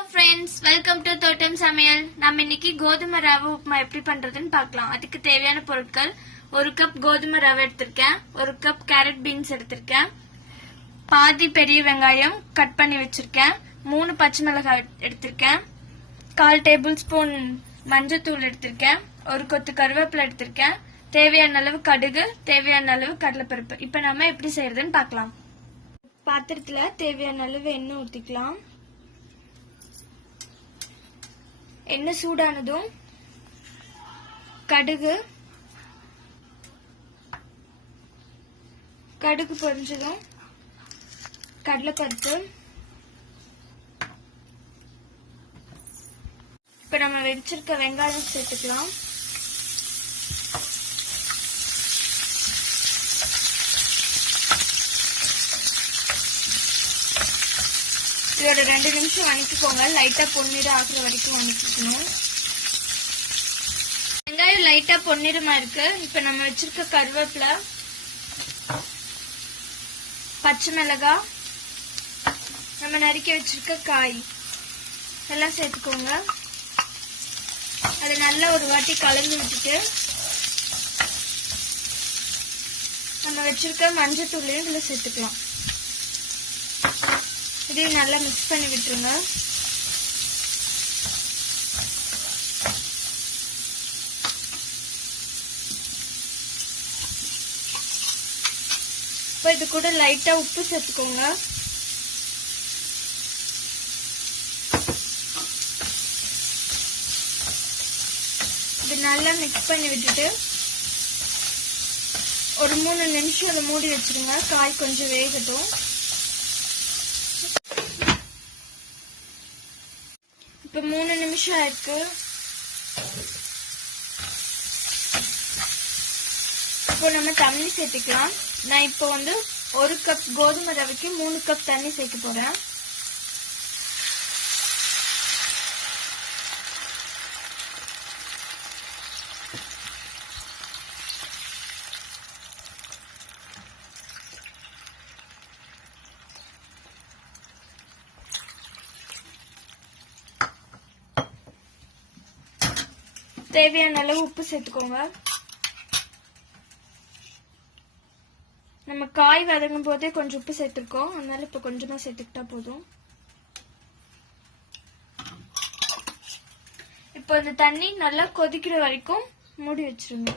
Friends welcome to தோட்டம் சமையல் நம்ம இன்னைக்கு கோதுமை ரவை உப்புமா எப்படி பண்றதுன்னு பார்க்கலாம். அதுக்கு தேவையான பொருட்கள் ஒரு கப் கோதுமை ரவை எடுத்திருக்கேன். ஒரு கப் கேரட் பீன்ஸ் எடுத்திருக்கேன். பாதி பெரிய வெங்காயம் கட் பண்ணி வச்சிருக்கேன். மூணு பச்சை மிளகாய் எடுத்திருக்கேன். கால் டேபிள் ஸ்பூன் மஞ்சத்தூள் எடுத்திருக்கேன். ஒரு கொத்து கருவேப்பிலை எடுத்திருக்கேன். தேவையான அளவு கடுகு தேவையான அளவு கடலைப்பருப்பு. இப்போ நம்ம எப்படி செய்யறதுன்னு பார்க்கலாம். பாத்திரத்துல தேவையான அளவு எண்ணெய் ஊத்திக்கலாம். எண்ணெய் சூடானதும்? கடுகு. கடுகு பொரிஞ்சதும். கடலைப்பருப்பு. இப்ப நம்ம வெடிச்சிருக்க வெங்காயம் சேர்த்துக்கலாம். இதோட ரெண்டு நிமிஷம் வணக்கிக்கோங்க லைட்டா பொன்னிறம் ஆகுற வரைக்கும் வணக்கிக்கணும் வெங்காயம் லைட்டா பொன்னிறமா இருக்கு. இப்ப நம்ம வச்சிருக்க கருவேப்பிலை பச்சை மிளகாய் நம்ம நறுக்கி வச்சிருக்க காய் எல்லாம் சேர்த்துக்கோங்க. அது நல்லா ஒரு வாட்டி கலந்து விட்டுட்டு நம்ம வச்சிருக்க மஞ்சள் தூளையும் இதுல சேர்த்துக்கலாம். இதையும் நல்லா மிக்ஸ் பண்ணி விட்டுருங்க. இப்போ இது கூட லைட்டா உப்பு சேர்த்துக்கோங்க. இது நல்லா மிக்ஸ் பண்ணி விட்டுட்டு ஒரு மூணு நிமிஷம் அதை மூடி வச்சிருங்க. காய் கொஞ்சம் வேகட்டும். இப்போ மூணு நிமிஷம் ஆயிருக்கு. இப்போ நம்ம தண்ணி சேர்த்துக்கலாம். நான் இப்போ வந்து ஒரு கப் கோதுமை ரவைக்கு மூணு கப் தண்ணி சேர்க்க போகிறேன் தேவையான அளவு உப்பு சேர்த்துக்கோங்க. நம்ம காய் வதங்கும் போதே கொஞ்சம் உப்பு சேர்த்துருக்கோம். அதனால இப்ப கொஞ்சமா சேர்த்துக்கிட்டா போதும். இப்போ இந்த தண்ணி நல்லா கொதிக்கிற வரைக்கும் மூடி வச்சிருங்க.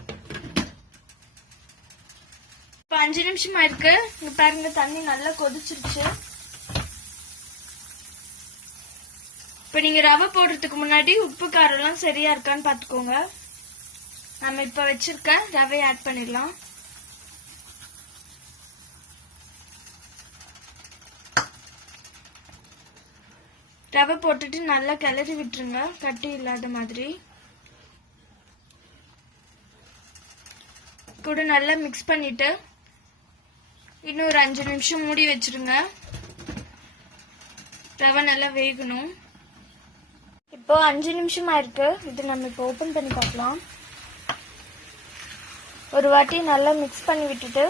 இப்ப அஞ்சு நிமிஷம் ஆயிருக்கு இங்க பாருங்க தண்ணி நல்லா கொதிச்சிருச்சு. இப்போ நீங்கள் ரவை போடுறதுக்கு முன்னாடி உப்பு காரம்லாம் சரியாக சரியா இருக்கான்னு பார்த்துக்கோங்க நம்ம இப்போ வச்சிருக்க ரவை ஆட் பண்ணிடலாம். ரவை போட்டுட்டு நல்லா கிளறி விட்டுருங்க. கட்டி இல்லாத மாதிரி. கூட நல்லா மிக்ஸ் பண்ணிட்டு இன்னும் ஒரு அஞ்சு நிமிஷம் மூடி வச்சிருங்க. ரவை நல்லா வேகணும். இப்போ அஞ்சு நிமிஷம் ஆயிருக்கு இது நம்ம இப்போ ஓபன் பண்ணி பார்க்கலாம். ஒரு வாட்டி நல்லா மிக்ஸ் பண்ணி விட்டுட்டு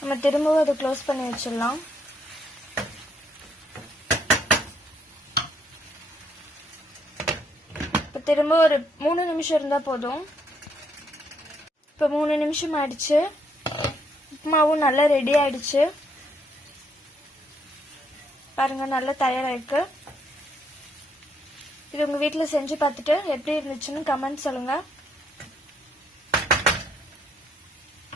நம்ம திரும்பவும் அதை க்ளோஸ் பண்ணி வச்சிடலாம். இப்போ திரும்ப ஒரு மூணு நிமிஷம் இருந்தால் போதும். இப்போ மூணு நிமிஷம் ஆயிடுச்சு. உப்புமாவும் நல்லா ரெடி ஆயிடுச்சு. பாருங்க நல்லா தயாராயிருக்கு. இது உங்க வீட்டில் செஞ்சு பார்த்துட்டு எப்படி இருந்துச்சுன்னு கமெண்ட் சொல்லுங்க.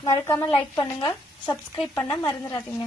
மறக்காம லைக் பண்ணுங்க. சப்ஸ்கிரைப் பண்ண மறந்துடாதீங்க.